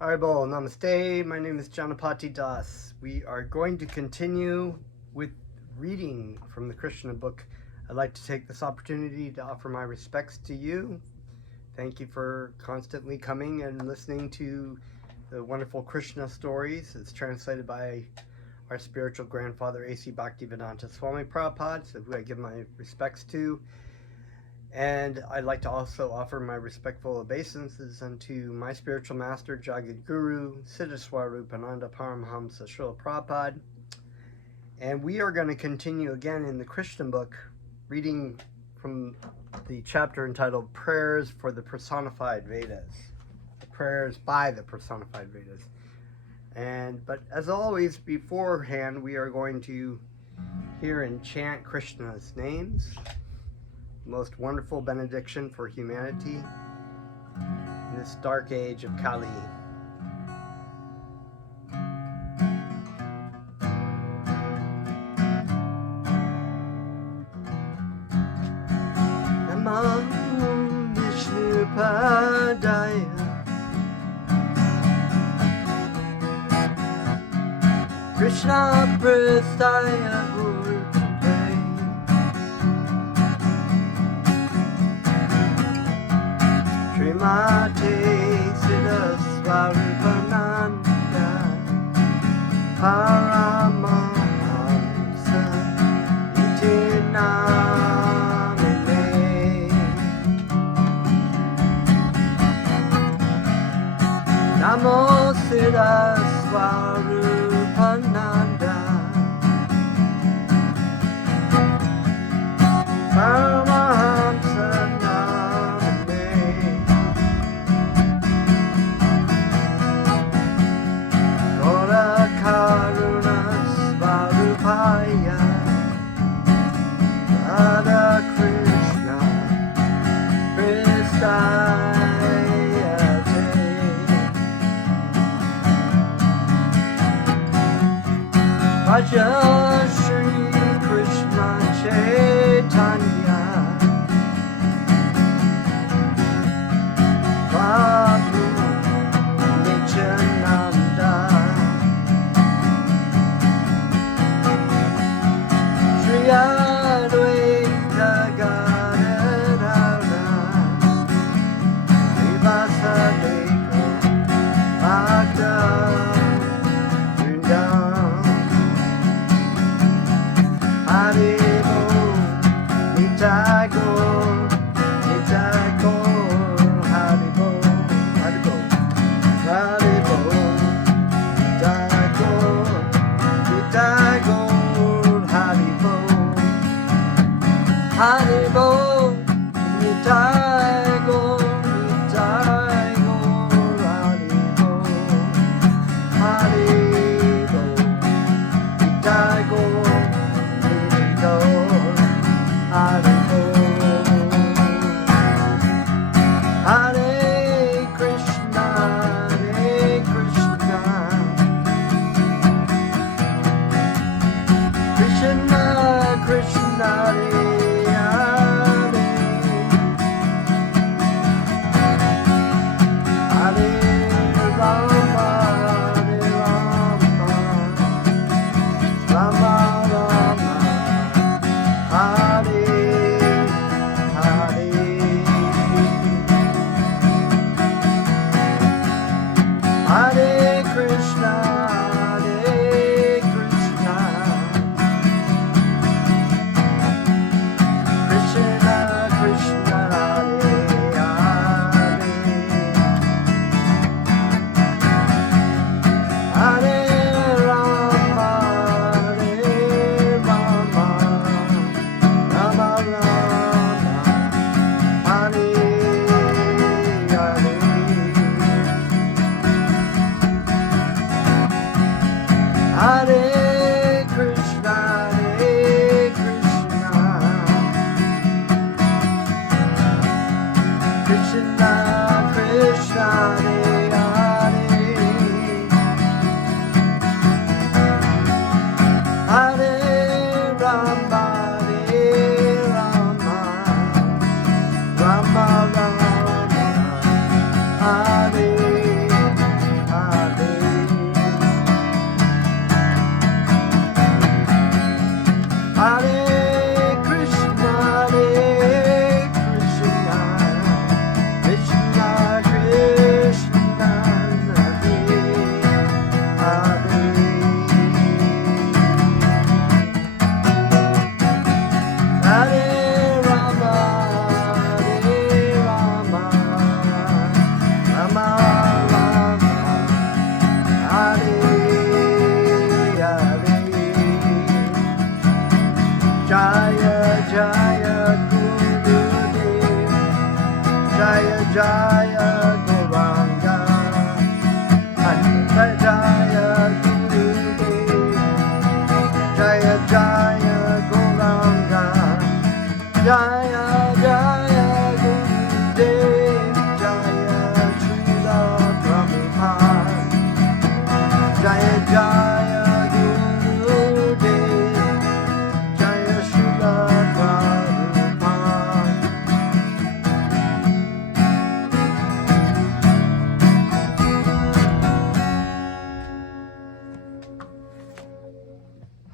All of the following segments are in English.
Haribol, Namaste. My name is Janapati Das. We are going to continue with reading from the Krishna book. I'd like to take this opportunity to offer my respects to you. Thank you for constantly coming and listening to the wonderful Krishna stories. It's translated by our spiritual grandfather, A.C. Bhaktivedanta Swami Prabhupada, who I give my respects to. And I'd like to also offer my respectful obeisances unto my spiritual master, Jagat Guru, Siddhaswarupananda Paramhamsa Srila Prabhupada. And we are going to continue again in the Krishna book, reading from the chapter entitled Prayers for the Personified Vedas. The prayers by the personified Vedas. But as always, beforehand, we are going to hear and chant Krishna's names. Most wonderful benediction for humanity in this dark age of Kali. Namo Vishnu Padaya Krishna Prastaya Mate Siddhaswarupananda Paramhamsa Iti Namine Namo Siddhaswarupananda Paramhamsa Karunasvarupaya Radha Krishna Pristayate Bhaja Shri Krishna Chaitanya Prabhu Nityananda Advaita Gadadhara Vivasadeko Bhakta Vrindam Haribo Nitago Nitago Haribo Haribo Haribo Nitago Nitago Haribo, Nitaigo, Nitaigo, Haribo, Haribo, Nitaigo, Nitaigo, Haribo. Hare Krishna, Krishna, Krishna, Hare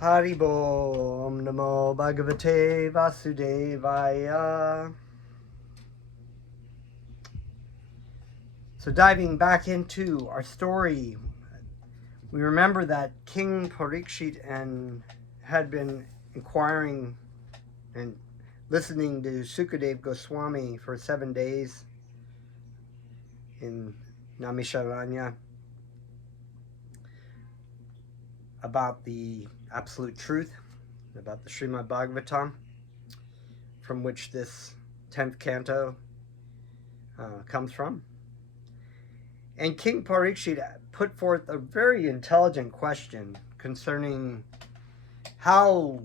Haribo Om Namo Bhagavate Vasudevaya. So diving back into our story, we remember that King Parikshit had been inquiring and listening to Sukadeva Goswami for 7 days in Naimisharanya about the absolute truth, about the Srimad Bhagavatam, from which this 10th canto comes from. And King Parikshit put forth a very intelligent question concerning how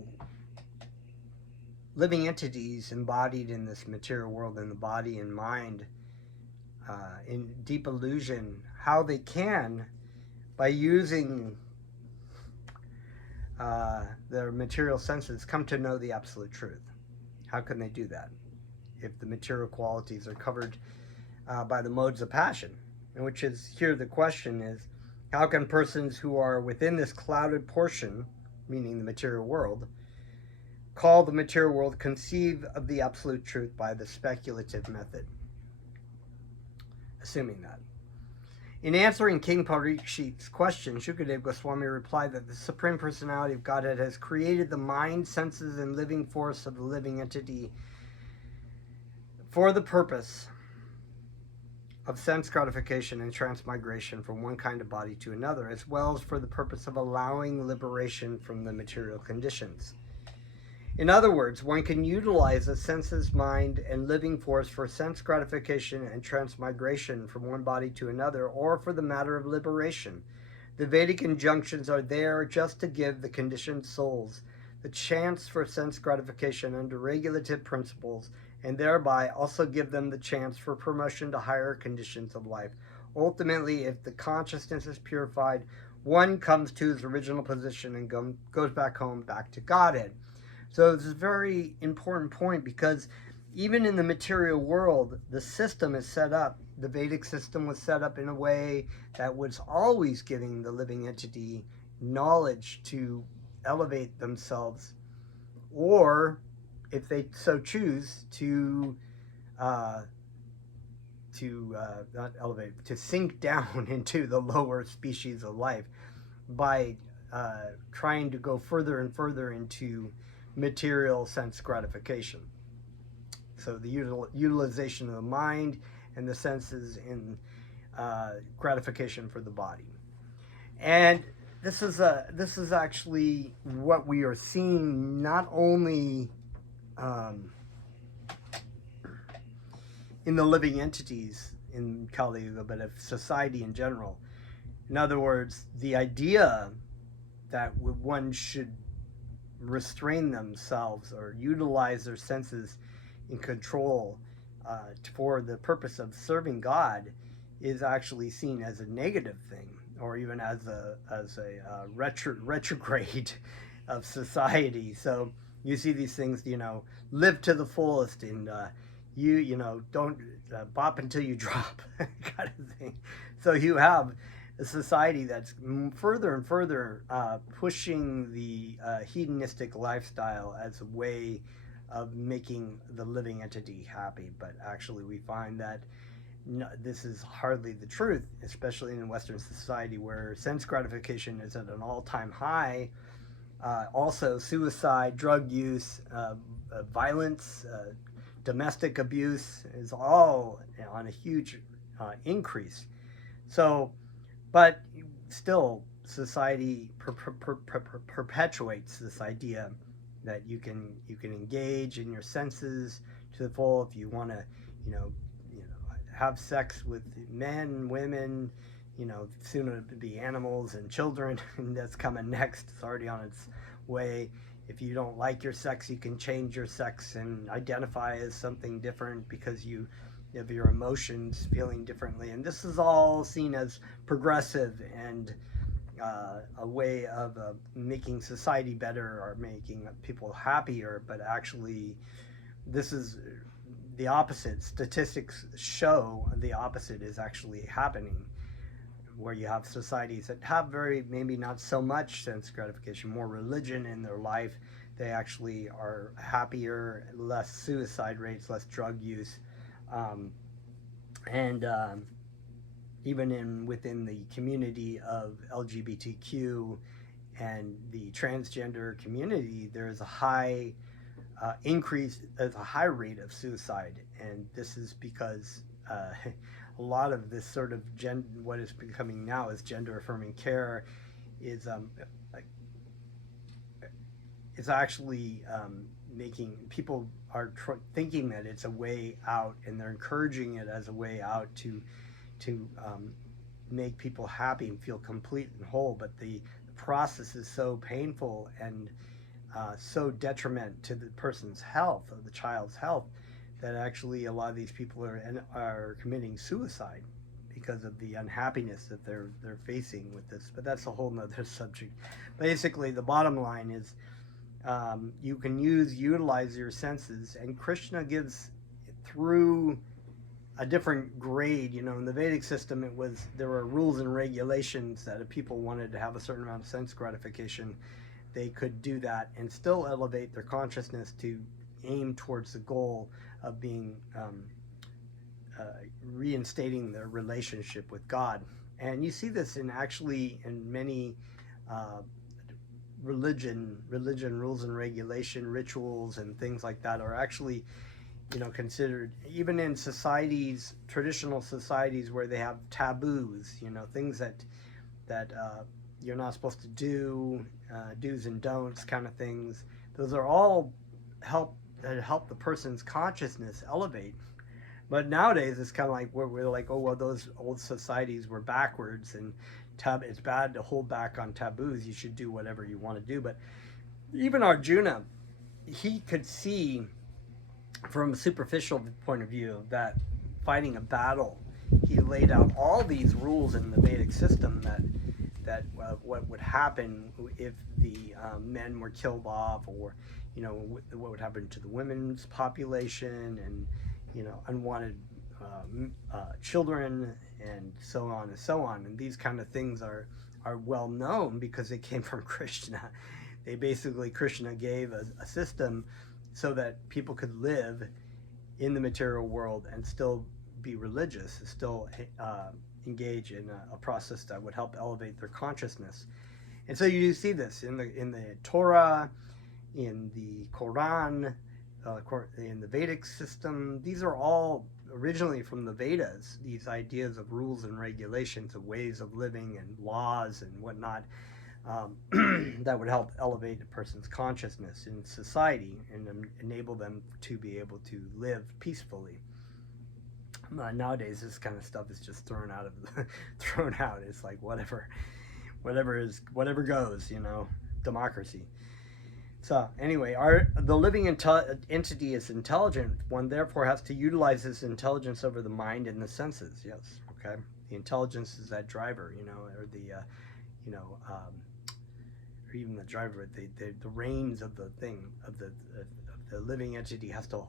living entities embodied in this material world, in the body and mind, in deep illusion, how they can, by using their material senses, come to know the absolute truth. How can they do that if the material qualities are covered by the modes of passion? And which is, here the question is, how can persons who are within this clouded portion, meaning the material world, call the material world, conceive of the absolute truth by the speculative method? Assuming that. In answering King Parikshit's question, Shukadeva Goswami replied that the Supreme Personality of Godhead has created the mind, senses, and living force of the living entity for the purpose of sense gratification and transmigration from one kind of body to another, as well as for the purpose of allowing liberation from the material conditions. In other words, one can utilize the senses, mind, and living force for sense gratification and transmigration from one body to another, or for the matter of liberation. The Vedic injunctions are there just to give the conditioned souls the chance for sense gratification under regulative principles, and thereby also give them the chance for promotion to higher conditions of life. Ultimately, if the consciousness is purified, one comes to his original position and goes back home, back to Godhead. So this is a very important point, because even in the material world, the system is set up. The Vedic system was set up in a way that was always giving the living entity knowledge to elevate themselves, or if they so choose, to not elevate, to sink down into the lower species of life by trying to go further and further into material sense gratification. So the utilization of the mind and the senses in gratification for the body. And this is actually what we are seeing, not only in the living entities in Kali Yuga, but of society in general. In other words, the idea that one should restrain themselves or utilize their senses in control for the purpose of serving God is actually seen as a negative thing, or even as a retrograde of society. So you see these things, live to the fullest, and don't bop until you drop, kind of thing. So you have a society that's further and further pushing the hedonistic lifestyle as a way of making the living entity happy. But actually we find that this is hardly the truth, especially in Western society, where sense gratification is at an all-time high. Also suicide, drug use, violence, domestic abuse is all on a huge increase. So, but still, society perpetuates this idea that you can engage in your senses to the full if you want to, have sex with men, women, soon to be animals and children, and that's coming next. It's already on its way. If you don't like your sex, you can change your sex and identify as something different because you have your emotions feeling differently. And this is all seen as progressive and a way of making society better or making people happier. But actually, this is the opposite. Statistics show the opposite is actually happening. where you have societies that have very, maybe not so much sense gratification, more religion in their life. They actually are happier, less suicide rates, less drug use, and even within the community of LGBTQ and the transgender community, there's a high there's a high rate of suicide, and this is because a lot of this sort of what is becoming now as gender affirming care is actually making people are thinking that it's a way out, and they're encouraging it as a way out to make people happy and feel complete and whole. But the process is so painful and so detriment to the person's health, or the child's health, that actually a lot of these people are committing suicide because of the unhappiness that they're facing with this. But that's a whole nother subject. Basically, the bottom line is you can utilize your senses, and Krishna gives through a different grade. In the Vedic system, there were rules and regulations that if people wanted to have a certain amount of sense gratification, they could do that and still elevate their consciousness to aim towards the goal of being reinstating their relationship with God. And you see this in many religion rules and regulation, rituals and things like that are actually considered, even in societies, traditional societies where they have taboos, things that you're not supposed to do, do's and don'ts kind of things. Those are all help the person's consciousness elevate. But nowadays it's kind of like we're like, oh well, those old societies were backwards, and it's bad to hold back on taboos. You should do whatever you want to do. But even Arjuna, he could see from a superficial point of view that fighting a battle, he laid out all these rules in the Vedic system that what would happen if the men were killed off, or what would happen to the women's population, and unwanted children, and so on and so on. And these kind of things are well known because they came from Krishna. Krishna gave a system so that people could live in the material world and still be religious, and still engage in a process that would help elevate their consciousness. And so you do see this in the Torah, in the Quran, in the Vedic system. These are all originally from the Vedas, these ideas of rules and regulations, of ways of living and laws and whatnot, that would help elevate a person's consciousness in society and enable them to be able to live peacefully. Nowadays, this kind of stuff is just thrown out. It's like whatever goes, democracy. So anyway, the living entity is intelligent. One therefore has to utilize this intelligence over the mind and the senses. Yes, okay. The intelligence is that driver, or the, or even the driver. The reins of the thing of the living entity has to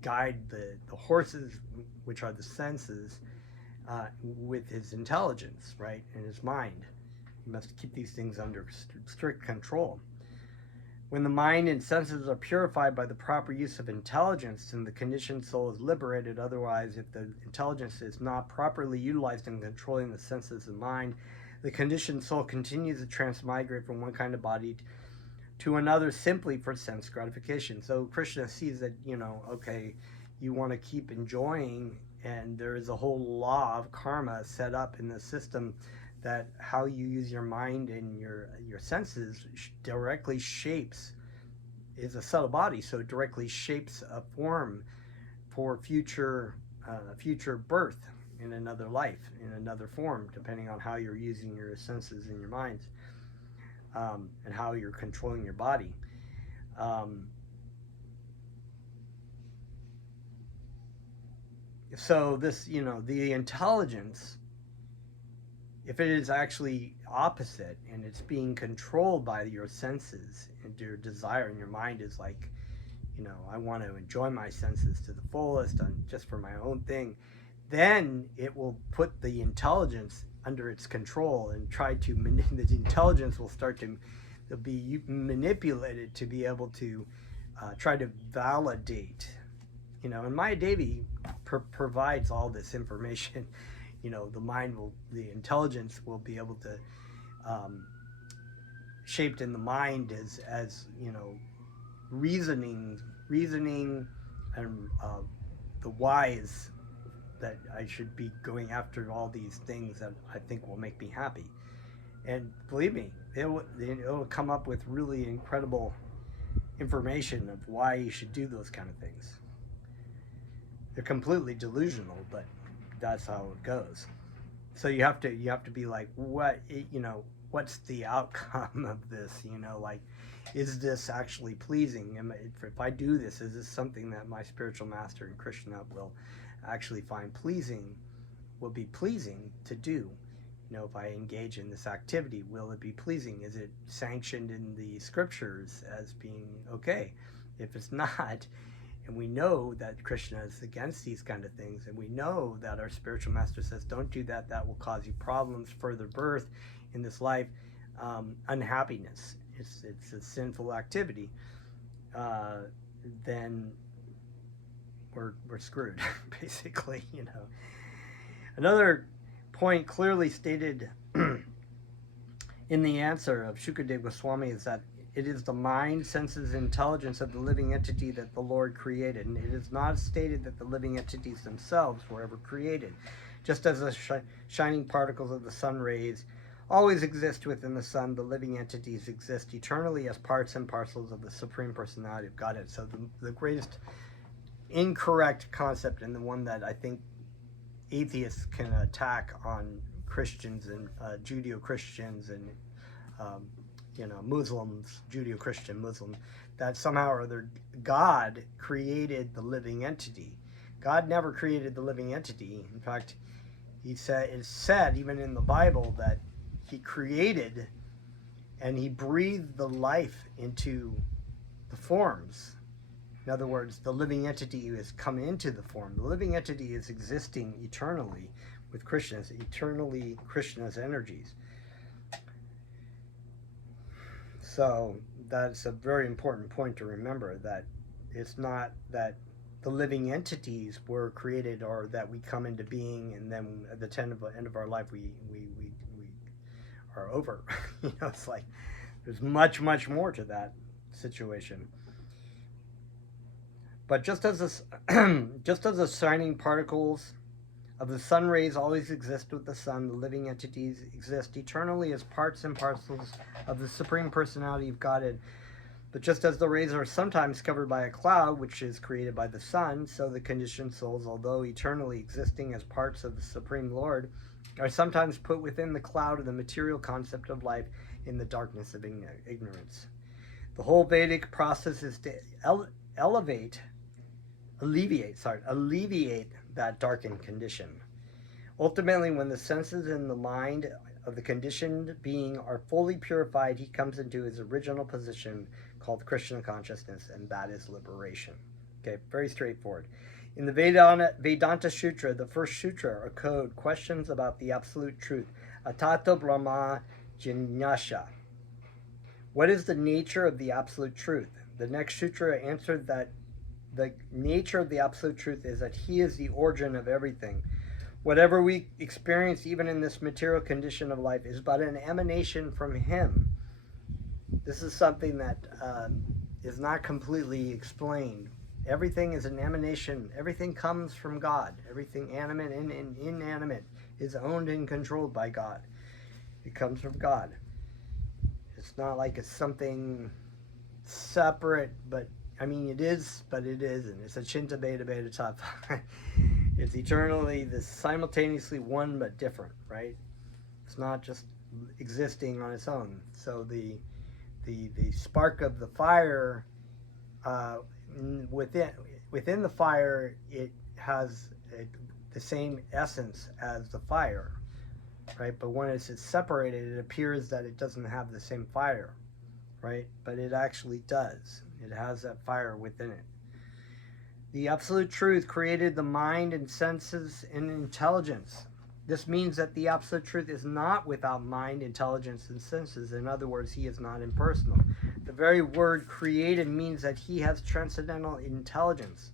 guide the horses, which are the senses, with his intelligence, right, and his mind. He must keep these things under strict control. When the mind and senses are purified by the proper use of intelligence, then the conditioned soul is liberated. Otherwise, if the intelligence is not properly utilized in controlling the senses and mind, the conditioned soul continues to transmigrate from one kind of body to another simply for sense gratification. So Krishna sees that, okay, you want to keep enjoying, and there is a whole law of karma set up in the system that how you use your mind and your senses directly shapes, is a subtle body, so it directly shapes a form for future birth in another life, in another form, depending on how you're using your senses and your minds, and how you're controlling your body. So this, the intelligence, if it is actually opposite and it's being controlled by your senses and your desire, and your mind is like, I want to enjoy my senses to the fullest and just for my own thing, then it will put the intelligence under its control and try to the intelligence will start to be manipulated to be able to try to validate, and Maya Devi provides all this information. The intelligence will be able to shaped in the mind as reasoning and the whys that I should be going after all these things that I think will make me happy. And believe me, it'll come up with really incredible information of why you should do those kind of things. They're completely delusional, but that's how it goes. So you have to be like, what's the outcome of this? Like, is this actually pleasing? If I do this, is this something that my spiritual master and Krishna will actually find pleasing, will be pleasing to do? If I engage in this activity, will it be pleasing? Is it sanctioned in the scriptures as being okay? If it's not, and we know that Krishna is against these kind of things, and we know that our spiritual master says, don't do that, that will cause you problems, further birth in this life, unhappiness, it's a sinful activity, then we're screwed, basically. Another point clearly stated in the answer of Shukadeva Goswami is that it is the mind, senses, intelligence of the living entity that the Lord created, and it is not stated that the living entities themselves were ever created. Just as the shining particles of the sun rays always exist within the sun, the living entities exist eternally as parts and parcels of the Supreme Personality of Godhead. So the greatest incorrect concept, and the one that I think atheists can attack on Christians and Judeo-Christians and Muslims, Judeo-Christian Muslims, that somehow or other God created the living entity. God never created the living entity. In fact, it's said even in the Bible that he created and he breathed the life into the forms. In other words, the living entity has come into the form. The living entity is existing eternally with Krishna's, eternally Krishna's energies. So that's a very important point to remember, that it's not that the living entities were created or that we come into being and then at the end of our life we are over. It's like there's much more to that situation. But just as the shining particles of the sun rays always exist with the sun, the living entities exist eternally as parts and parcels of the Supreme Personality of Godhead. But just as the rays are sometimes covered by a cloud, which is created by the sun, so the conditioned souls, although eternally existing as parts of the Supreme Lord, are sometimes put within the cloud of the material concept of life in the darkness of ignorance. The whole Vedic process is to alleviate that darkened condition. Ultimately, when the senses and the mind of the conditioned being are fully purified, he comes into his original position called Krishna consciousness, and that is liberation. Okay, very straightforward. In the Vedanta Sutra, the first sutra or code, questions about the absolute truth. Atato Brahma Jinyasha. What is the nature of the absolute truth? The next sutra answered that the nature of the absolute truth is that he is the origin of everything. Whatever we experience, even in this material condition of life, is but an emanation from him. This is something that is not completely explained. Everything is an emanation. Everything comes from God. Everything animate and inanimate is owned and controlled by God. It comes from God. It's not like it's something separate, but I mean it is, but it isn't. It's a Chinta Beta Beta Tattva. It's eternally this simultaneously one but different, right? It's not just existing on its own. So the spark of the fire within the fire, it has the same essence as the fire, right? But when it's separated, it appears that it doesn't have the same fire, right? But it actually does. It has that fire within it. The absolute truth created the mind and senses and intelligence. This means that the Absolute Truth is not without mind, intelligence, and senses. In other words, he is not impersonal. The very word created means that he has transcendental intelligence.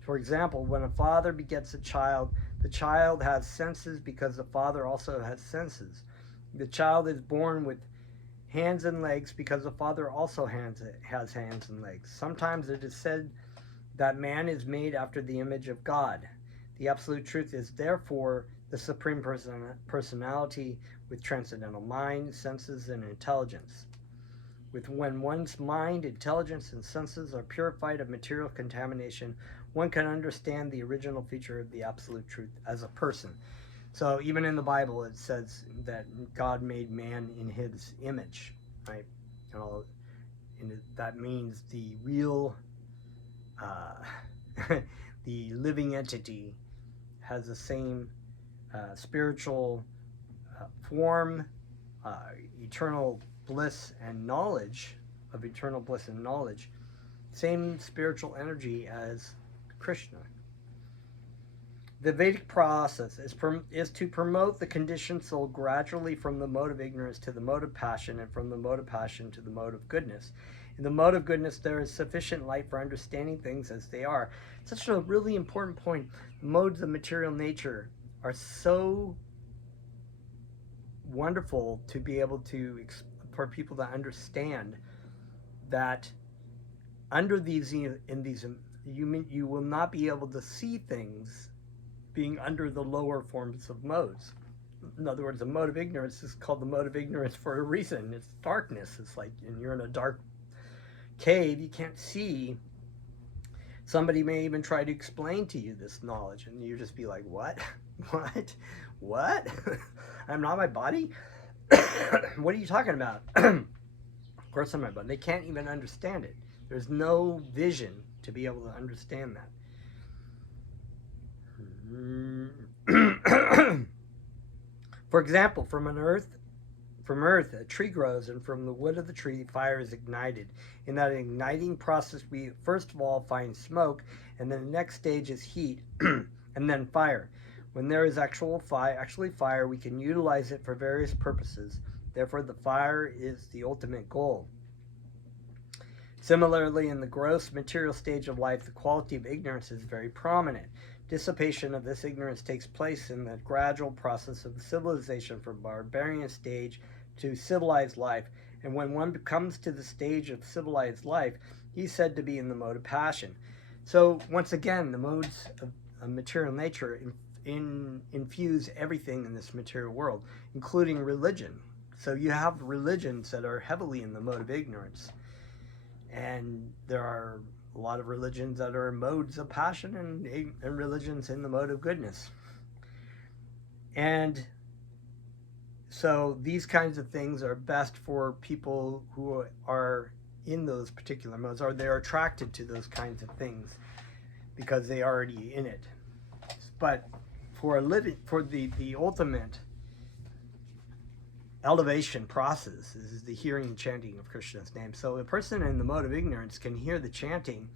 For example, when a father begets a child, the child has senses because the father also has senses. The child is born with hands and legs because the father also has hands and legs. Sometimes it is said that man is made after the image of God. The Absolute Truth is therefore the Supreme Personality with transcendental mind, senses, and intelligence. When one's mind, intelligence, and senses are purified of material contamination, one can understand the original feature of the Absolute Truth as a person. So even in the Bible, it says that God made man in his image, right? And that means the real, the living entity has the same spiritual form, eternal bliss and knowledge, same spiritual energy as Krishna. The Vedic process is to promote the conditioned soul gradually from the mode of ignorance to the mode of passion, and from the mode of passion to the mode of goodness. In the mode of goodness, there is sufficient light for understanding things as they are. Such a really important point. Modes of material nature are so wonderful to be able to, for people to understand that under these, you will not be able to see things being under the lower forms of modes. In other words, the mode of ignorance is called the mode of ignorance for a reason. It's darkness. It's like, and you're in a dark cave, you can't see. Somebody may even try to explain to you this knowledge, and you just be like, what? What? I'm not my body? What are you talking about? Of course I'm my body. They can't even understand it. There's no vision to be able to understand that. For example, from earth a tree grows, and from the wood of the tree fire is ignited. In that igniting process, we first of all find smoke, and then the next stage is heat, and then fire. When there is actually fire, we can utilize it for various purposes. Therefore, the fire is the ultimate goal. Similarly, in the gross material stage of life, the quality of ignorance is very prominent. Dissipation of this ignorance takes place in the gradual process of civilization from barbarian stage to civilized life, and when one comes to the stage of civilized life, he's said to be in the mode of passion. So once again, the modes of material nature infuse everything in this material world, including religion. So you have religions that are heavily in the mode of ignorance, and there are a lot of religions that are modes of passion, and religions in the mode of goodness. And so these kinds of things are best for people who are in those particular modes, or they're attracted to those kinds of things because they're already in it. But for the ultimate elevation process is the hearing and chanting of Krishna's name. So a person in the mode of ignorance can hear the chanting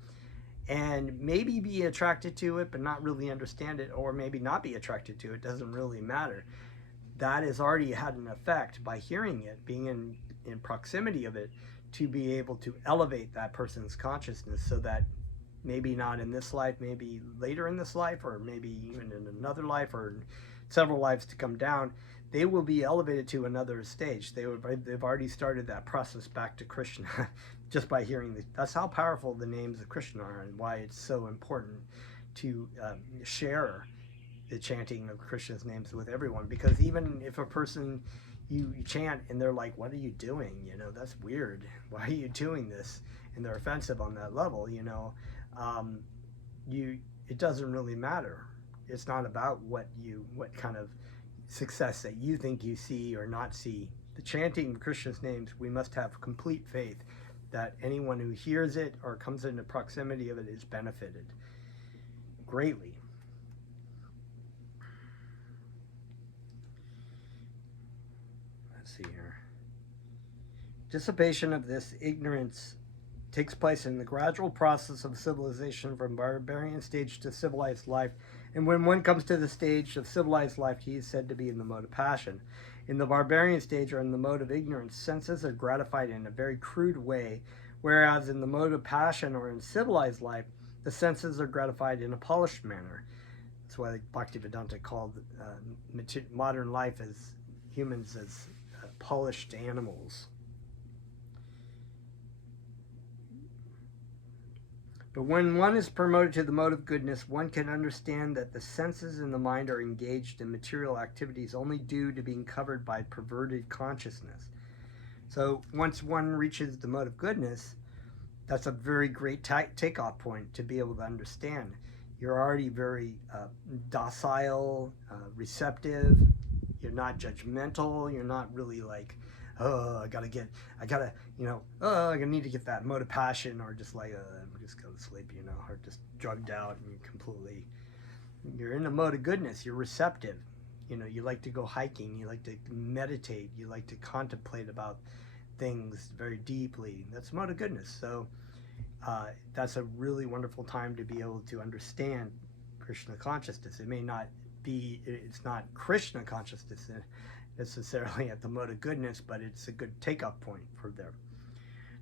and maybe be attracted to it, but not really understand it, or maybe not be attracted to it. Doesn't really matter. That has already had an effect by hearing it, being in proximity of it, to be able to elevate that person's consciousness, so that maybe not in this life, maybe later in this life, or maybe even in another life, or several lives to come down, they will be elevated to another stage. They've already started that process back to Krishna just by hearing that's how powerful the names of Krishna are, and why it's so important to share the chanting of Krishna's names with everyone. Because even if a person, you chant and they're like, what are you doing? That's weird. Why are you doing this? And they're offensive on that level, it doesn't really matter. It's not about what kind of success that you think you see or not see. The chanting of Krishna's names, we must have complete faith that anyone who hears it or comes into proximity of it is benefited greatly. Let's see here. Dissipation of this ignorance takes place in the gradual process of civilization from barbarian stage to civilized life, And when one comes to the stage of civilized life, he is said to be in the mode of passion. In the barbarian stage or in the mode of ignorance, senses are gratified in a very crude way, whereas in the mode of passion or in civilized life, the senses are gratified in a polished manner. That's why Bhaktivedanta called modern life as humans as polished animals. But when one is promoted to the mode of goodness, one can understand that the senses and the mind are engaged in material activities only due to being covered by perverted consciousness. So once one reaches the mode of goodness, that's a very great takeoff point to be able to understand. You're already very docile, receptive. You're not judgmental. You're not really like, oh, I need to get that mode of passion, or just like, just go to sleep, or just drugged out and you're in a mode of goodness. You're receptive. You like to go hiking. You like to meditate. You like to contemplate about things very deeply. That's mode of goodness. So that's a really wonderful time to be able to understand Krishna consciousness. It's not Krishna consciousness necessarily at the mode of goodness, but it's a good takeoff point for them.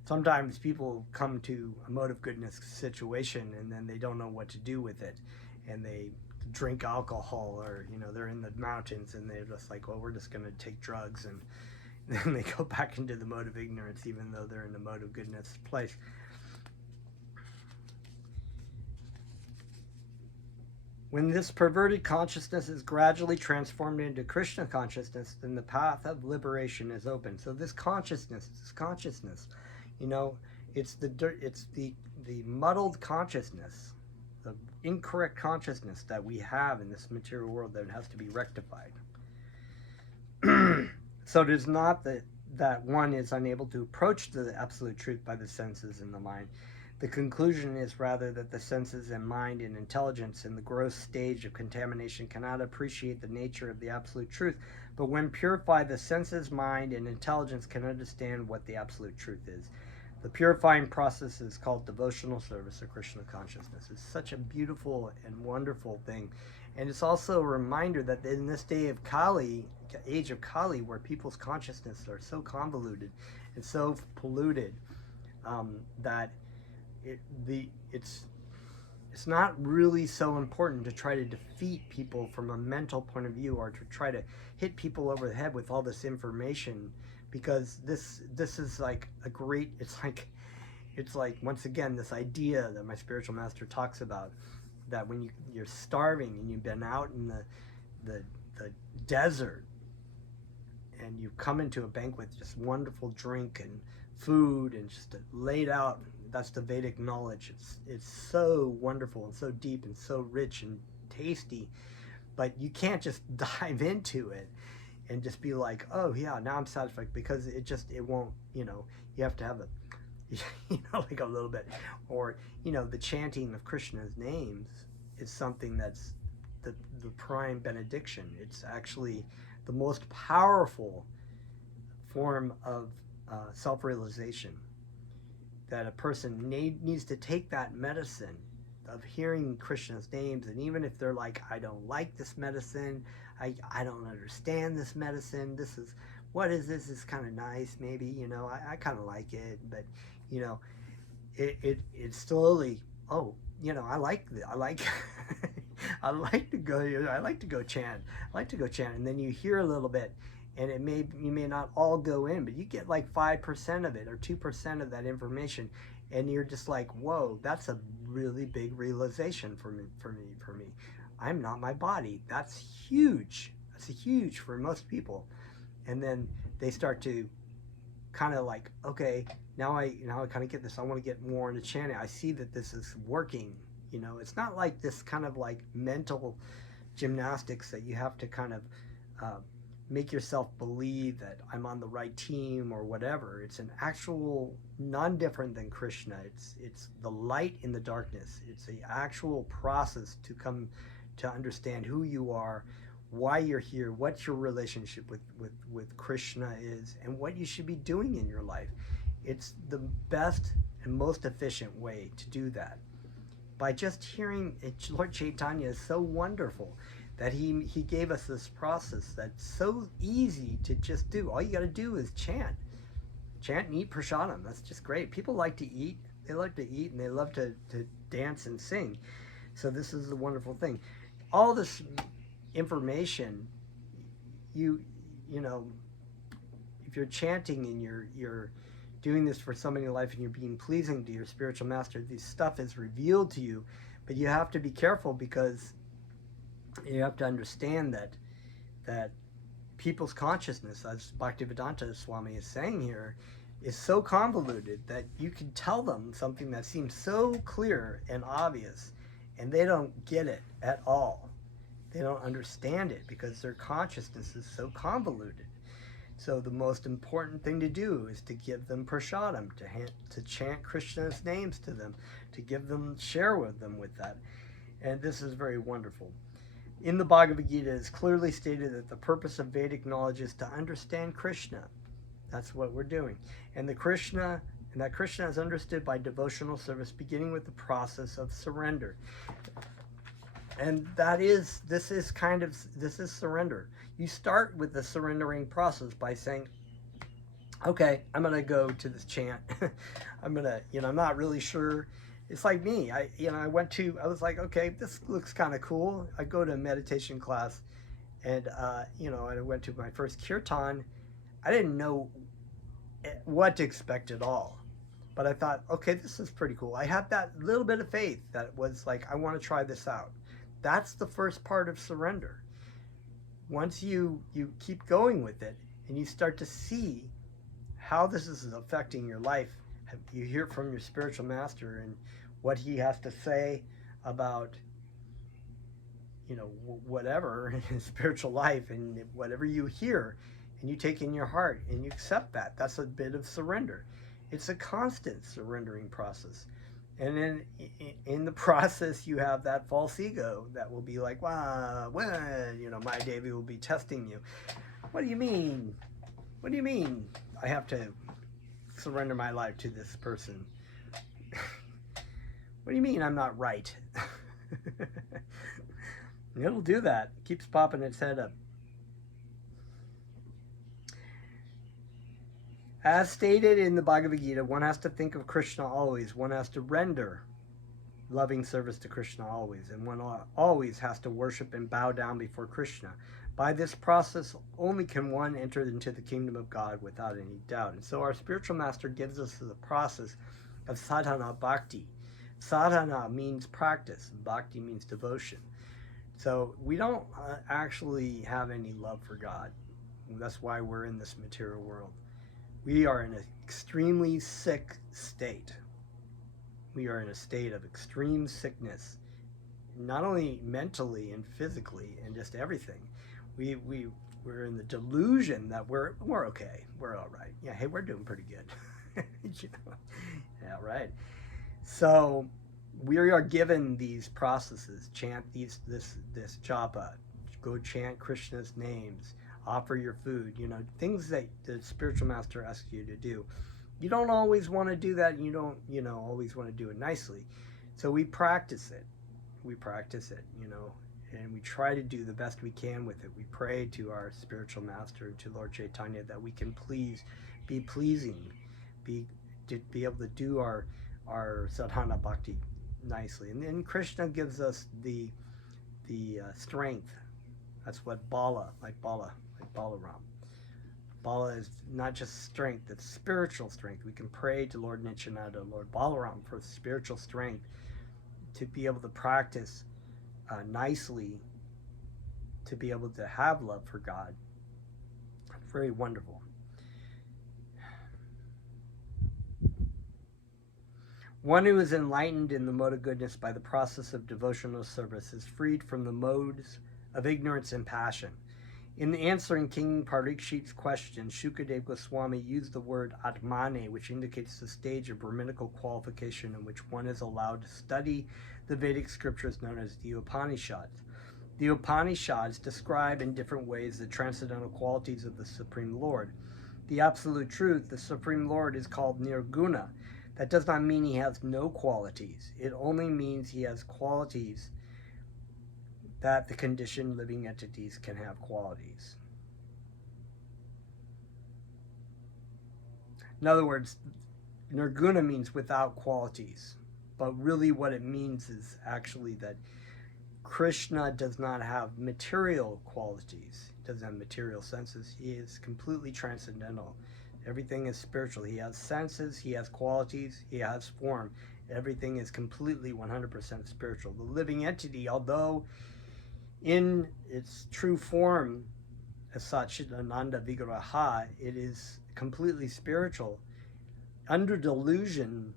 Sometimes people come to a mode of goodness situation and then they don't know what to do with it, and they drink alcohol, or they're in the mountains and they're just like, well, we're just going to take drugs, and then they go back into the mode of ignorance even though they're in the mode of goodness place. When this perverted consciousness is gradually transformed into Krishna consciousness, then the path of liberation is open. So this consciousness, it's the muddled consciousness, the incorrect consciousness that we have in this material world that has to be rectified. So it is not that one is unable to approach the absolute truth by the senses and the mind. The conclusion is rather that the senses and mind and intelligence in the gross stage of contamination cannot appreciate the nature of the absolute truth, but when purified, the senses, mind, and intelligence can understand what the absolute truth is. The purifying process is called devotional service of Krishna consciousness. It's such a beautiful and wonderful thing. And it's also a reminder that in this age of Kali, where people's consciousness are so convoluted and so polluted, that it's not really so important to try to defeat people from a mental point of view, or to try to hit people over the head with all this information, because this is like it's like once again this idea that my spiritual master talks about, that when you're starving and you've been out in the desert and you come into a banquet, just wonderful drink and food and just laid out. That's the Vedic knowledge. It's so wonderful and so deep and so rich and tasty, but you can't just dive into it and just be like, oh yeah, now I'm satisfied, because it won't, you have to have like a little bit, or the chanting of Krishna's names is something that's the prime benediction. It's actually the most powerful form of self-realization, that a person needs to take that medicine of hearing Krishna's names. And even if they're like, I don't like this medicine, I don't understand this medicine, what is this? It's kind of nice, maybe, I kind of like it, but it slowly, I like I like to go chant, and then you hear a little bit, and you may not all go in, but you get like 5% of it or 2% of that information, and you're just like, whoa, that's a really big realization for me. I'm not my body. That's huge. That's huge for most people. And then they start to kind of like, okay, now I kind of get this. I want to get more into chanting. I see that this is working. It's not like this kind of like mental gymnastics that you have to kind of make yourself believe that I'm on the right team or whatever. It's an actual, non-different than Krishna. It's the light in the darkness. It's the actual process to come to understand who you are, why you're here, what your relationship with Krishna is, and what you should be doing in your life. It's the best and most efficient way to do that. by just hearing it. Lord Chaitanya is so wonderful that he gave us this process that's so easy to just do. All you got to do is chant and eat prasadam. That's just great. People like to eat. They like to eat, and they love to dance and sing. So this is the wonderful thing. All this information, you know, if you're chanting and you're doing this for somebody in life and you're being pleasing to your spiritual master, this stuff is revealed to you. But you have to be careful, because you have to understand that people's consciousness, as Bhaktivedanta Swami is saying here, is so convoluted that you can tell them something that seems so clear and obvious, and they don't get it at all. They don't understand it because their consciousness is so convoluted. So the most important thing to do is to give them prasadam, to chant Krishna's names to them, to give them, share with them with that. And this is very wonderful. In the Bhagavad Gita, it is clearly stated that the purpose of Vedic knowledge is to understand Krishna. That's what we're doing. And that Krishna is understood by devotional service, beginning with the process of surrender. And this is surrender. You start with the surrendering process by saying, okay, I'm going to go to this chant. I'm going to, I'm not really sure. It's like me. I was like, okay, this looks kind of cool. I go to a meditation class, and, I went to my first kirtan. I didn't know what to expect at all. But I thought, okay, this is pretty cool. I had that little bit of faith that was like, I want to try this out. That's the first part of surrender. Once you keep going with it and you start to see how this is affecting your life, you hear from your spiritual master and what he has to say about, whatever in his spiritual life, and whatever you hear and you take in your heart and you accept that. That's a bit of surrender. It's a constant surrendering process. And then in the process, you have that false ego that will be like, wow, my Devi will be testing you. What do you mean? What do you mean I have to surrender my life to this person? What do you mean I'm not right? It'll do that. It keeps popping its head up. As stated in the Bhagavad Gita, one has to think of Krishna always. One has to render loving service to Krishna always. And one always has to worship and bow down before Krishna. By this process, only can one enter into the kingdom of God without any doubt. And so our spiritual master gives us the process of sadhana bhakti. Sadhana means practice. Bhakti means devotion. So we don't actually have any love for God. That's why we're in this material world. We are in an extremely sick state. We are in a state of extreme sickness, not only mentally and physically and just everything. We're in the delusion that we're okay. We're all right. Yeah, hey, we're doing pretty good. Yeah, right. So we are given these processes. Chant this japa. Go chant Krishna's names. Offer your food, things that the spiritual master asks you to do. You don't always want to do that, and you don't, always want to do it nicely. So we practice it. And we try to do the best we can with it. We pray to our spiritual master, to Lord Chaitanya, that we can be pleasing, be able to do our sadhana bhakti nicely. And then Krishna gives us the strength. That's what Balaram. Bala is not just strength, it's spiritual strength. We can pray to Lord Nityananda, Lord Balaram, for spiritual strength to be able to practice nicely, to be able to have love for God. Very wonderful. One who is enlightened in the mode of goodness by the process of devotional service is freed from the modes of ignorance and passion. In answering King Parikshit's question, Shukadeva Goswami used the word Atmane, which indicates the stage of Brahminical qualification in which one is allowed to study the Vedic scriptures known as the Upanishads. The Upanishads describe in different ways the transcendental qualities of the Supreme Lord. The absolute truth, the Supreme Lord, is called Nirguna. That does not mean he has no qualities. It only means he has qualities that the conditioned living entities can have qualities. In other words, nirguna means without qualities, but really what it means is actually that Krishna does not have material qualities. He doesn't have material senses. He is completely transcendental. Everything is spiritual. He has senses, he has qualities, he has form. Everything is completely 100% spiritual. The living entity, although in its true form as such, Ananda Vigraha, it is completely spiritual. Under delusion,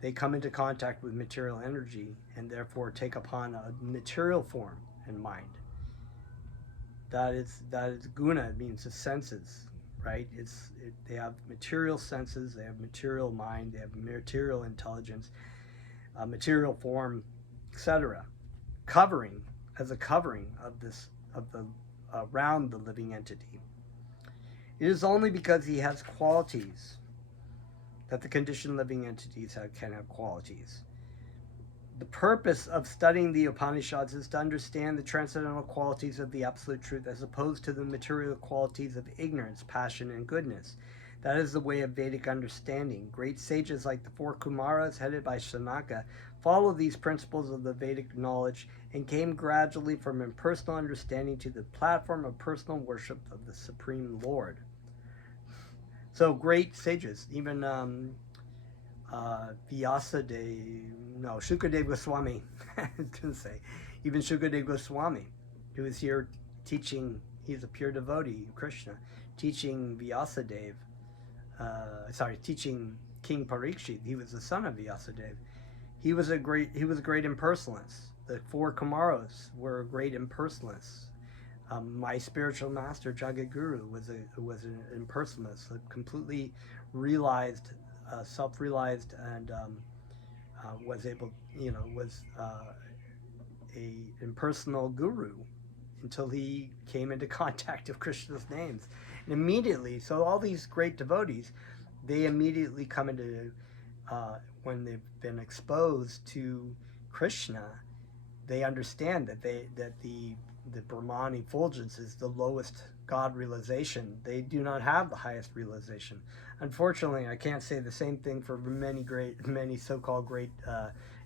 they come into contact with material energy and therefore take upon a material form and mind. That is guna. It means the senses, right? They have material senses, they have material mind, they have material intelligence, material form, etc. Covering as a covering of the around the living entity. It is only because he has qualities that the conditioned living entities can have qualities. The purpose of studying the Upanishads is to understand the transcendental qualities of the Absolute Truth as opposed to the material qualities of ignorance, passion, and goodness. That is the way of Vedic understanding. Great sages like the four Kumaras, headed by Shanaka, followed these principles of the Vedic knowledge and came gradually from impersonal understanding to the platform of personal worship of the Supreme Lord. So great sages, even Shukadev Goswami, I was going to say, even Shukadev Goswami, who is here teaching, he's a pure devotee of Krishna, teaching teaching King Parikshit. He was the son of Vyasadeva. He was a great impersonalist. The four Kumaras were great impersonalists. My spiritual master, Jagadguru, was an impersonalist, a completely realized, self-realized, and was able, was a impersonal guru until he came into contact with Krishna's names. And immediately, so all these great devotees, they immediately come into, when they've been exposed to Krishna, they understand that the Brahman effulgence is the lowest God realization. They do not have the highest realization. Unfortunately, I can't say the same thing for many so-called great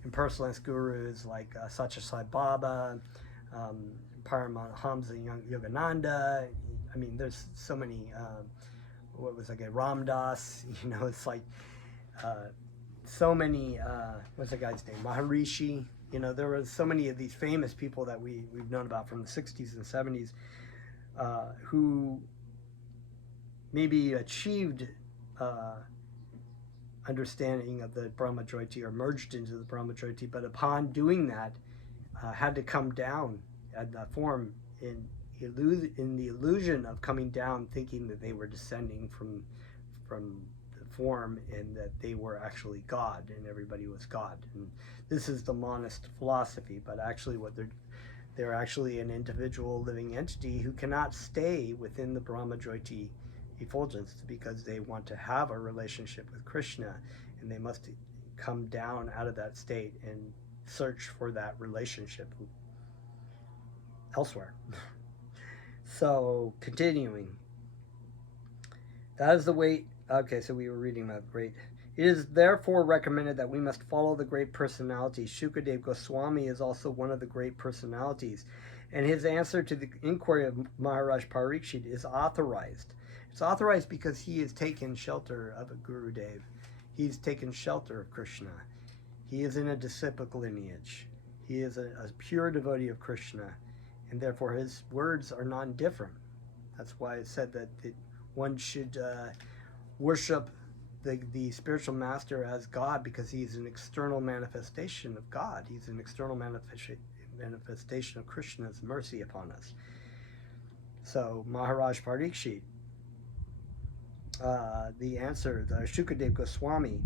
impersonalist gurus like Satya Sai Baba, Paramahamsa Yogananda. I mean, there's so many. Ram Dass? It's like so many. What's the guy's name? Maharishi. There were so many of these famous people that we've known about from the 60s and 70s who maybe achieved understanding of the Brahmajyoti or merged into the Brahmajyoti, but upon doing that, had to come down at that form in the illusion of coming down, thinking that they were descending from the form and that they were actually God and everybody was God. And this is the monist philosophy, but actually they're actually an individual living entity who cannot stay within the Brahmajyoti effulgence because they want to have a relationship with Krishna, and they must come down out of that state and search for that relationship elsewhere. So, continuing. That is the way. Okay, so we were reading about great. It is therefore recommended that we must follow the great personalities. Shukadev Goswami is also one of the great personalities, and his answer to the inquiry of Maharaj Parikshit is authorized. It's authorized because he has taken shelter of a Gurudev. He's taken shelter of Krishna. He is in a disciplic lineage. He is a pure devotee of Krishna, and therefore his words are non-different. That's why it said that one should worship the spiritual master as God, because he's an external manifestation of God. He's an external manifestation of Krishna's mercy upon us. So Maharaj Parikshit, the answer, the Shukadev Goswami,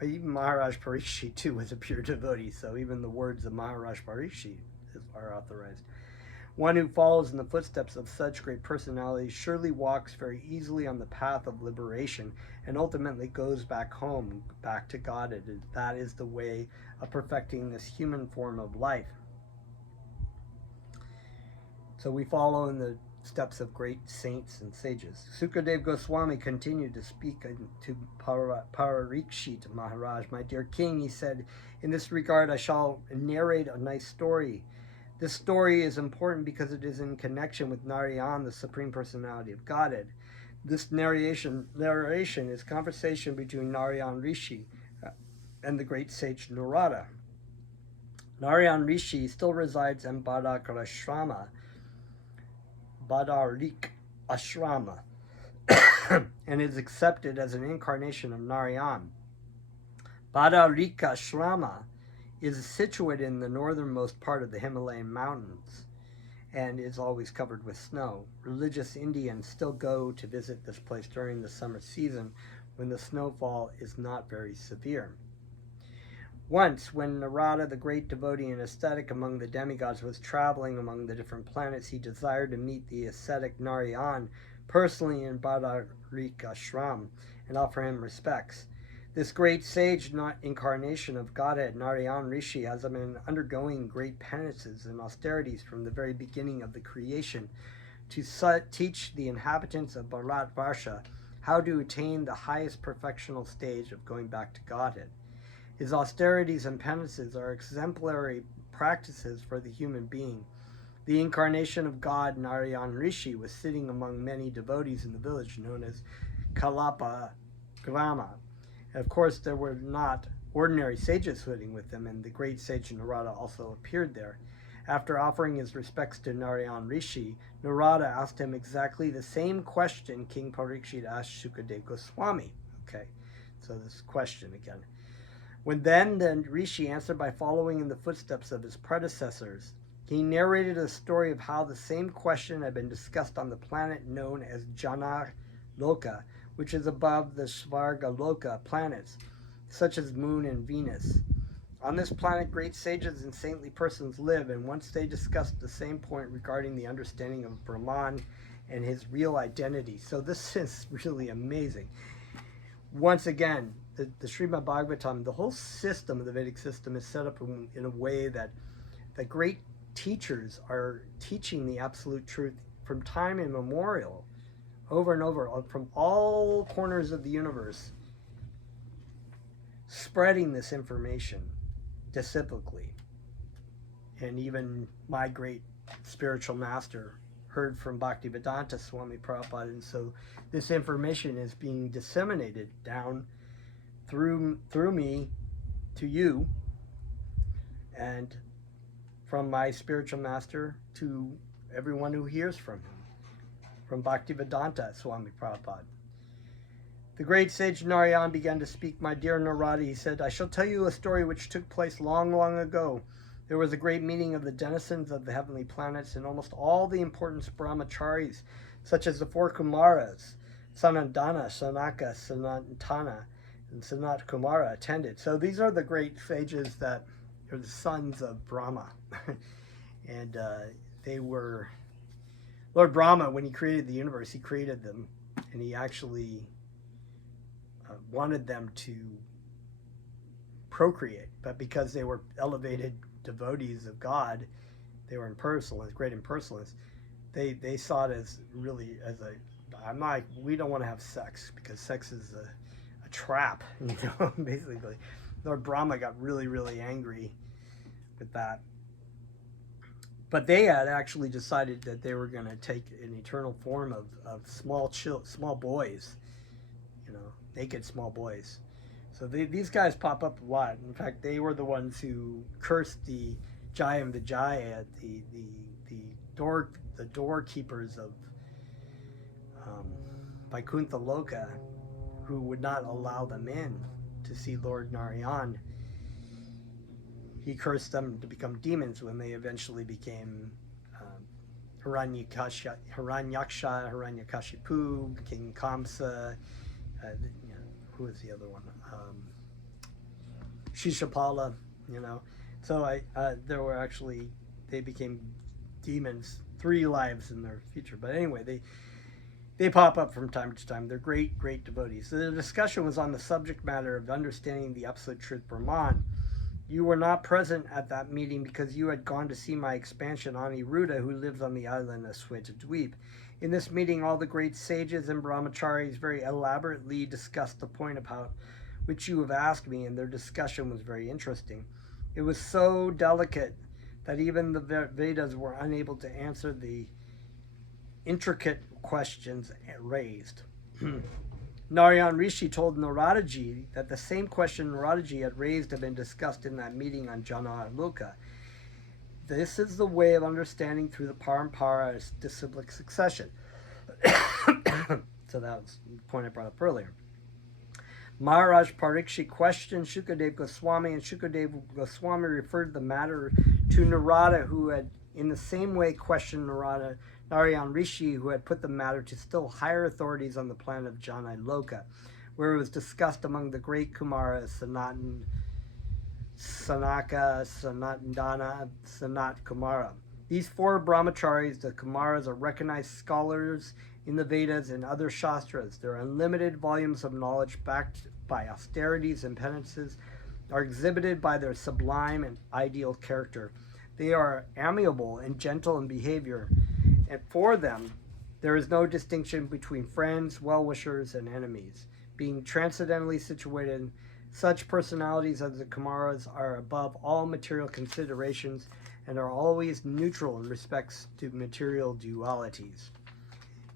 even Maharaj Parikshit too was a pure devotee, so even the words of Maharaj Parikshit are authorized. One who follows in the footsteps of such great personalities surely walks very easily on the path of liberation and ultimately goes back home, back to God. That is the way of perfecting this human form of life. So we follow in the steps of great saints and sages. Sukadev Goswami continued to speak to Parikshit Maharaj. My dear king, he said, in this regard I shall narrate a nice story. This story is important because it is in connection with Narayan, the Supreme Personality of Godhead. This narration is conversation between Narayan Rishi and the great sage Narada. Narayan Rishi still resides in Badarik Ashrama and is accepted as an incarnation of Narayan. Badarik Ashrama is situated in the northernmost part of the Himalayan mountains and is always covered with snow. Religious Indians still go to visit this place during the summer season when the snowfall is not very severe. Once, when Narada, the great devotee and ascetic among the demigods, was traveling among the different planets, he desired to meet the ascetic Narayan personally in Badarik Ashram and offer him respects. This great sage, not incarnation of Godhead, Narayan Rishi, has been undergoing great penances and austerities from the very beginning of the creation to teach the inhabitants of Bharatvarsha how to attain the highest perfectional stage of going back to Godhead. His austerities and penances are exemplary practices for the human being. The incarnation of God, Narayan Rishi, was sitting among many devotees in the village known as Kalapa Grama. Of course, there were not ordinary sages sitting with them, and the great sage Narada also appeared there. After offering his respects to Narayan Rishi, Narada asked him exactly the same question King Parikshit asked Sukadev Goswami. Okay, so this question again. When then the Rishi answered by following in the footsteps of his predecessors, he narrated a story of how the same question had been discussed on the planet known as Jana Loka, which is above the Svarga Loka planets, such as Moon and Venus. On this planet, great sages and saintly persons live, and once they discussed the same point regarding the understanding of Brahman and his real identity. So this is really amazing. Once again, the Srimad Bhagavatam, the whole system of the Vedic system is set up in a way that the great teachers are teaching the absolute truth from time immemorial, over and over, from all corners of the universe, spreading this information disciplically. And even my great spiritual master heard from Bhaktivedanta Swami Prabhupada, and so this information is being disseminated down through me to you, and from my spiritual master to everyone who hears from him, from Bhaktivedanta Swami Prabhupada. The great sage Narayan began to speak. My dear Narada, he said, I shall tell you a story which took place long, long ago. There was a great meeting of the denizens of the heavenly planets, and almost all the important brahmacharis, such as the four Kumaras, Sanandana, Sanaka, Sanatana, and Sanat Kumara, attended. So these are the great sages that are the sons of Brahma. And they were, Lord Brahma, when he created the universe, he created them, and he actually wanted them to procreate. But because they were elevated devotees of God, they were impersonalists, great impersonalists, they saw it as really as a, we don't want to have sex because sex is a trap, you know, basically. Lord Brahma got really, really angry with that. But they had actually decided that they were going to take an eternal form of small boys, you know, naked small boys. So these guys pop up a lot. In fact, they were the ones who cursed the Jaya and Vijaya, the doorkeepers of Vaikuntha Loka, who would not allow them in to see Lord Narayan. He cursed them to become demons when they eventually became Hiranyaksha, Hiranyakashipu, King Kamsa, you know, who was the other one? Shishapala, you know. So there were actually, they became demons 3 lives in their future. But anyway, they pop up from time to time. They're great devotees. So the discussion was on the subject matter of understanding the absolute truth Brahman. You were not present at that meeting because you had gone to see my expansion Aniruddha, who lives on the island of Swetadweep. In this meeting, all the great sages and brahmacharis very elaborately discussed the point about which you have asked me, and their discussion was very interesting. It was so delicate that even the Vedas were unable to answer the intricate questions raised. Narayan Rishi told Naradaji that the same question Naradaji had raised had been discussed in that meeting on Janaloka. This is the way of understanding through the parampara disciplic succession. So that was the point I brought up earlier. Maharaj Parikshit questioned Shukadev Goswami, and Shukadev Goswami referred the matter to Narada, who had in the same way questioned Narayan Rishi, who had put the matter to still higher authorities on the planet of Janaloka, where it was discussed among the great Kumaras, Sanaka, Sanatandana, Sanat Kumara. These 4 brahmacharis, the Kumaras, are recognized scholars in the Vedas and other Shastras. Their unlimited volumes of knowledge, backed by austerities and penances, are exhibited by their sublime and ideal character. They are amiable and gentle in behavior, and for them, there is no distinction between friends, well-wishers, and enemies. Being transcendently situated, such personalities as the Kumaras are above all material considerations and are always neutral in respects to material dualities.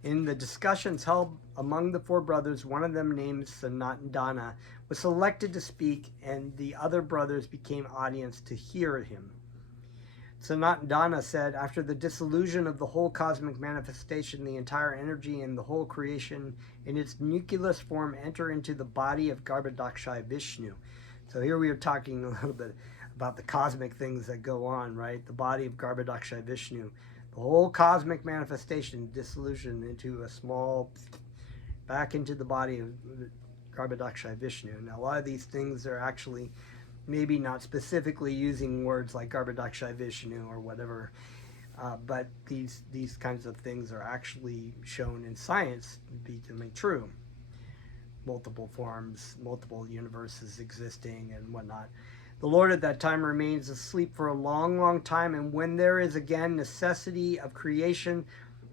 In the discussions held among the 4 brothers, one of them, named Sanatandana, was selected to speak, and the other brothers became audience to hear him. Sanatandana said, after the dissolution of the whole cosmic manifestation, the entire energy and the whole creation in its nucleus form enter into the body of Garbhodakshai Vishnu. So here we are talking a little bit about the cosmic things that go on, right? The body of Garbhodakshai Vishnu. The whole cosmic manifestation dissolution into a small, back into the body of Garbhodakshai Vishnu. Now, a lot of these things are actually maybe not specifically using words like Garbhodakshai Vishnu or whatever, but these kinds of things are actually shown in science to be true. Multiple forms, multiple universes existing and whatnot. The Lord at that time remains asleep for a long time, and when there is again necessity of creation,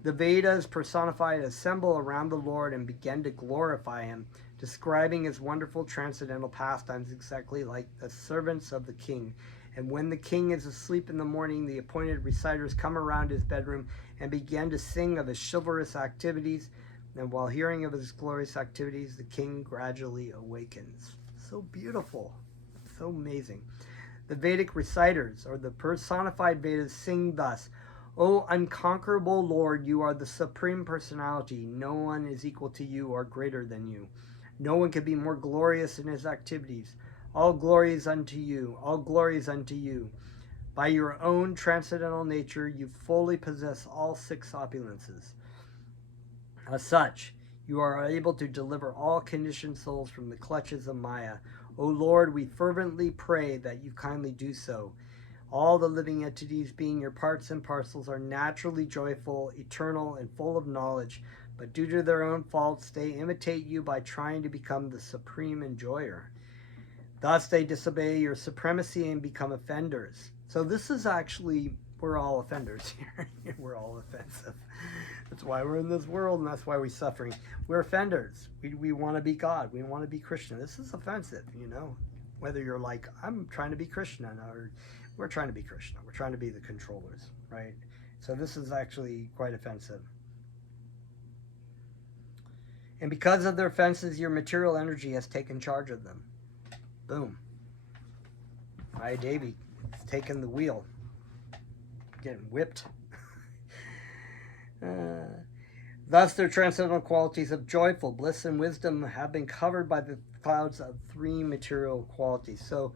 the Vedas personified assemble around the Lord and begin to glorify him, describing his wonderful transcendental pastimes exactly like the servants of the king. And when the king is asleep in the morning, the appointed reciters come around his bedroom and begin to sing of his chivalrous activities. And while hearing of his glorious activities, the king gradually awakens. So beautiful. So amazing. The Vedic reciters, or the personified Vedas, sing thus: O unconquerable Lord, you are the supreme personality. No one is equal to you or greater than you. No one can be more glorious in his activities. All glory is unto you. All glory is unto you. By your own transcendental nature, you fully possess all 6 opulences. As such, you are able to deliver all conditioned souls from the clutches of Maya. O Lord, we fervently pray that you kindly do so. All the living entities, being your parts and parcels, are naturally joyful, eternal, and full of knowledge, but due to their own faults, they imitate you by trying to become the supreme enjoyer. Thus, they disobey your supremacy and become offenders. So this is actually, we're all offenders here. We're all offensive. That's why we're in this world, and that's why we're suffering. We're offenders. We want to be God. We want to be Krishna. This is offensive, you know. Whether you're like, I'm trying to be Krishna, or we're trying to be Krishna. We're trying to be the controllers, right? So this is actually quite offensive. And because of their offenses, your material energy has taken charge of them. Boom. Hi, Davy. Taking the wheel. Getting whipped. Thus, their transcendental qualities of joyful, bliss, and wisdom have been covered by the clouds of 3 material qualities. So,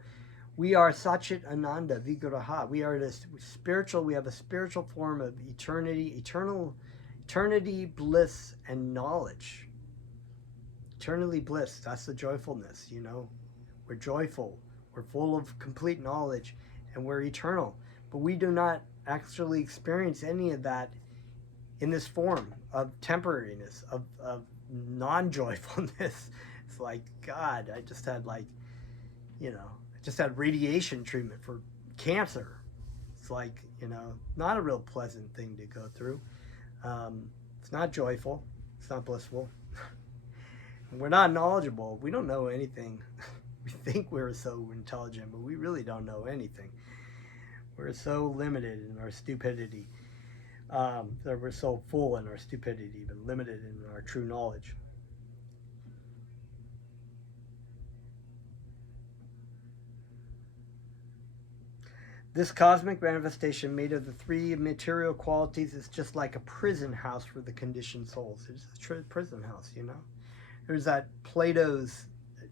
we are Satchit Ananda Vigraha. We are this spiritual. We have a spiritual form of eternity, eternity, bliss, and knowledge. Eternally bliss. That's the joyfulness. You know, we're joyful. We're full of complete knowledge, and we're eternal. But we do not actually experience any of that in this form of temporariness, of non-joyfulness. It's like, God, I just had radiation treatment for cancer. It's like, not a real pleasant thing to go through. It's not joyful. It's not blissful. We're not knowledgeable. We don't know anything. We think we're so intelligent, but we really don't know anything. We're so limited in our stupidity. That we're so full in our stupidity, but limited in our true knowledge. This cosmic manifestation made of the three material qualities is just like a prison house for the conditioned souls. It's a prison house, There's that Plato's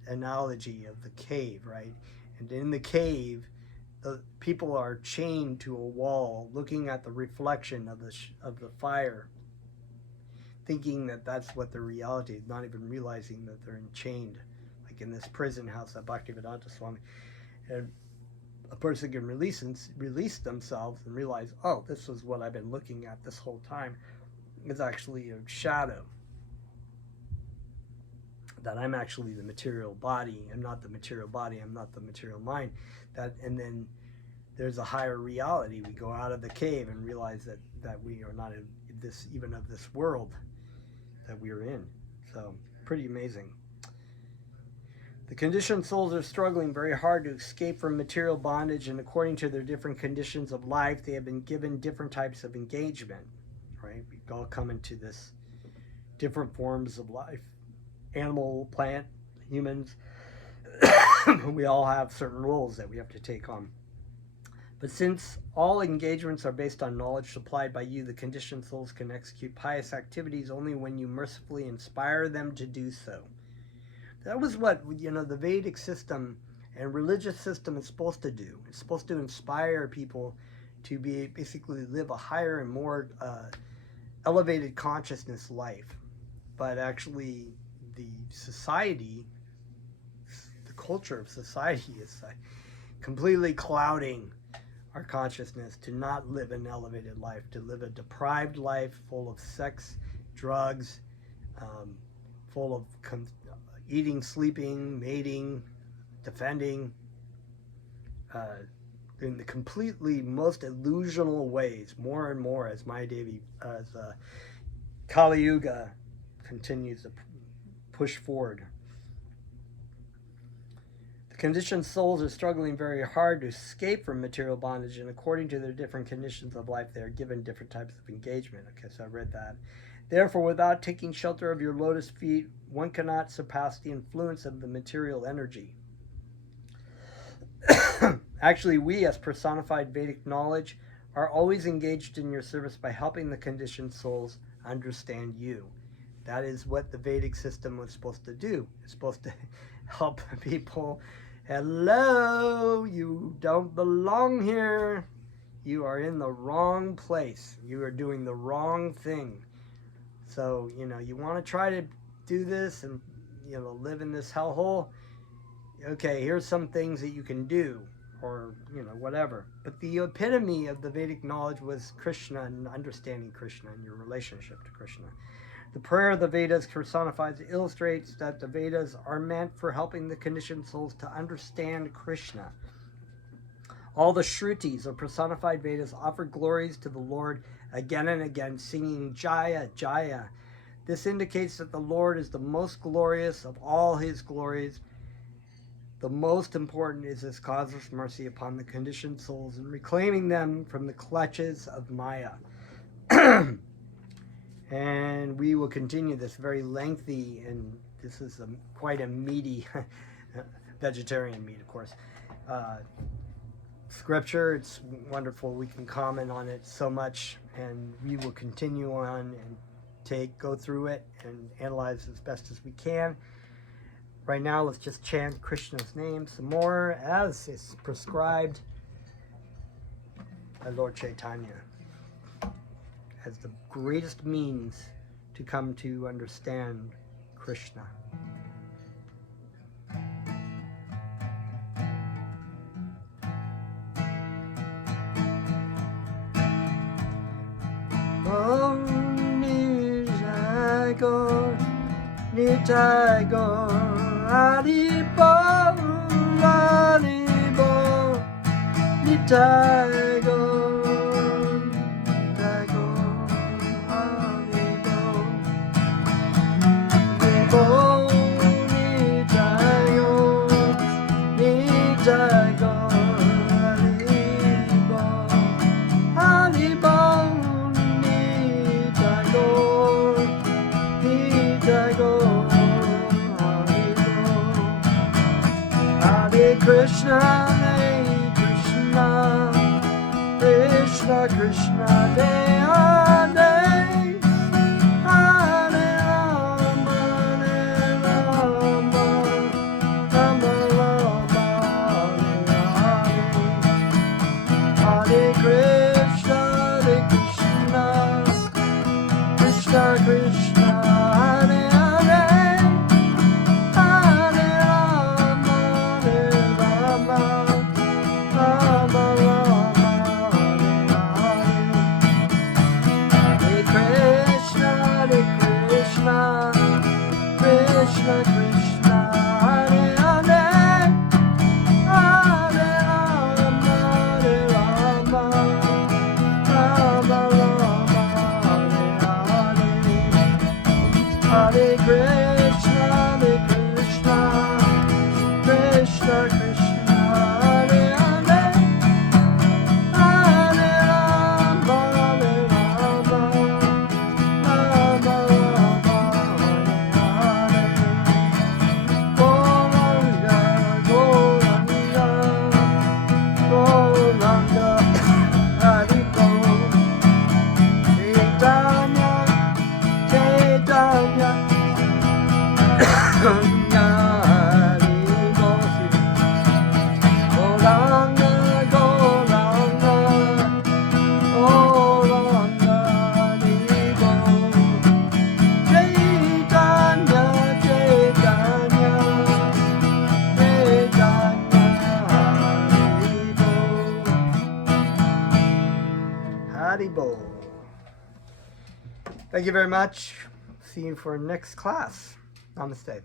analogy of the cave, right? And in the cave, the people are chained to a wall, looking at the reflection of the fire, thinking that that's what their reality is, not even realizing that they're chained, like in this prison house that Bhaktivedanta Swami. And a person can release themselves and realize, oh, this was what I've been looking at this whole time. It's actually a shadow. That I'm actually the material body. I'm not the material body. I'm not the material mind. And then there's a higher reality. We go out of the cave and realize that we are not even of this world that we are in. So pretty amazing. The conditioned souls are struggling very hard to escape from material bondage, and according to their different conditions of life, they have been given different types of engagement, right? We all come into this different forms of life. Animal, plant, humans. We all have certain roles that we have to take on. But since all engagements are based on knowledge supplied by you, the conditioned souls can execute pious activities only when you mercifully inspire them to do so. That was what, the Vedic system and religious system is supposed to do. It's supposed to inspire people to basically live a higher and more elevated consciousness life. But actually, the society, the culture of society is completely clouding our consciousness to not live an elevated life, to live a deprived life full of sex, drugs, full of eating, sleeping, mating, defending, in the completely most illusional ways, more and more as Kali Yuga continues to push forward. The conditioned souls are struggling very hard to escape from material bondage, and according to their different conditions of life, they are given different types of engagement. Okay, so I read that. Therefore, without taking shelter of your lotus feet, one cannot surpass the influence of the material energy. Actually, we, as personified Vedic knowledge, are always engaged in your service by helping the conditioned souls understand you. That is what the Vedic system was supposed to do. It's supposed to help people. Hello, you don't belong here. You are in the wrong place. You are doing the wrong thing. So, you want to try to do this and, live in this hellhole. Okay, here's some things that you can do, or, whatever. But the epitome of the Vedic knowledge was Krishna and understanding Krishna and your relationship to Krishna. The prayer of the Vedas personifies illustrates that the Vedas are meant for helping the conditioned souls to understand Krishna. All the Shrutis, or personified Vedas, offer glories to the Lord again and again, singing Jaya, Jaya. This indicates that the Lord is the most glorious of all his glories. The most important is his causeless mercy upon the conditioned souls and reclaiming them from the clutches of Maya. And we will continue this very lengthy, and this is quite a meaty, vegetarian meat, of course, scripture. It's wonderful. We can comment on it so much, and we will continue on and go through it and analyze as best as we can. Right now, let's just chant Krishna's name some more, as is prescribed by Lord Chaitanya, as the greatest means to come to understand Krishna. Om Gaur, Nitai Gaur, Haribol, Haribol, Nitai Gaur, Nitai Gaur, Haribol, Haribol, Nitai Gaur, Nitai Gaur, Haribol, Haribol, Nitai Gaur, Nitai Gaur, Haribol. Hare Krishna, Hare Krishna, Krishna Krishna, Hare Hare, Hare Rama, Rama Rama, Hare Hare, Hare Krishna, Krishna Krishna, Hare Hare, Hare Rama, Rama Rama, Hare Krishna, Krishna Krishna, Hare Hare, Hare Rama, Rama Rama, Hare Krishna, Krishna Krishna, Hare Hare, Hare Rama, Rama Gauranga, Gauranga, Haribol, Chaitanya, Chaitanya, Haribol, Gauranga, Gauranga, Gauranga, Haribol, Chaitanya, Chaitanya, Chaitanya, Haribol. Thank you very much. See you for next class. Namaste.